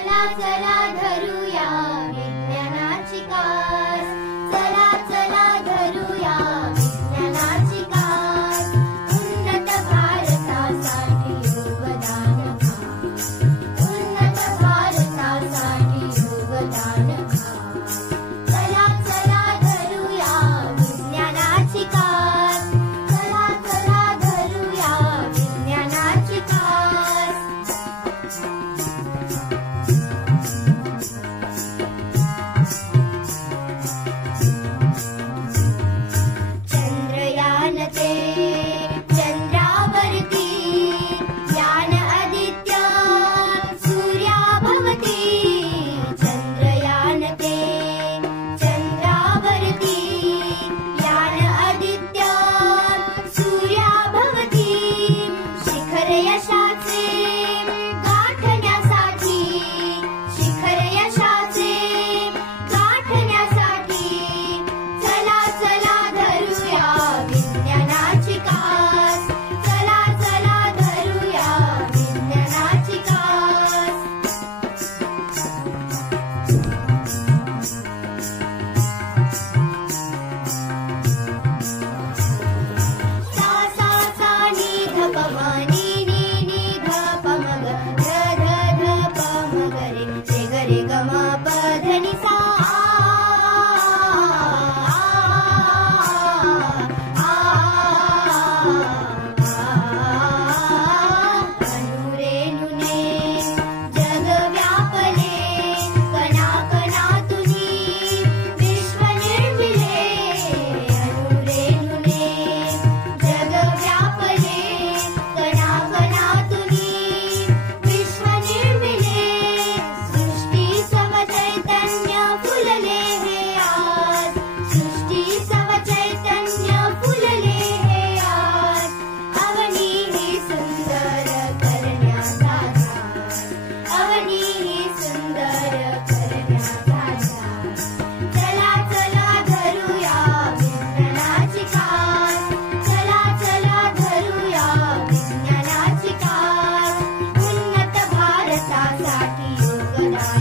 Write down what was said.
चला चला धरूया विज्ञानाची कास, चला चला धरूया विज्ञानाची कास, उन्नत भारतासाठी योगदान खास, उन्नत भारतासाठी योगदान खास, चला चला धरूया विज्ञानाची कास, चला चला धरूया विज्ञानाची कास। चंद्रयान ते चंद्रावरती यान आदित्य सूर्याभवती, चंद्रयान ते चंद्रावरती यान आदित्य सूर्याभवती, शिखर यशाचे गाठण्यासाठी, शिखर यशाचे गाठण्यासाठी, चला चला धरूया विज्ञानाची कास, चला चला धरूया विज्ञानाची कास। सा सा सा नी ध प म नी नी नी ध प म ग ध ध ध प म ग रे ग रे ग म प ध नि सा अनुरेणुने जग व्यापले, कणाकणातुनी विश्व निर्मिले, अनुरेणुने जग व्यापले, कणाकणातुनी विश्व निर्मिले, सृष्टी सव चैतन्य फुलले हे आज, सृष्टी सव चैतन्य फुलले हे आज, अवनी ही सुंदर करण्याचा ध्यास, अवनी ही सुंदर करण्याचा ध्यास, चला चला धरूया विज्ञानाची कास, चला चला धरूया विज्ञानाची कास, उन्नत भारतासाठी योगदान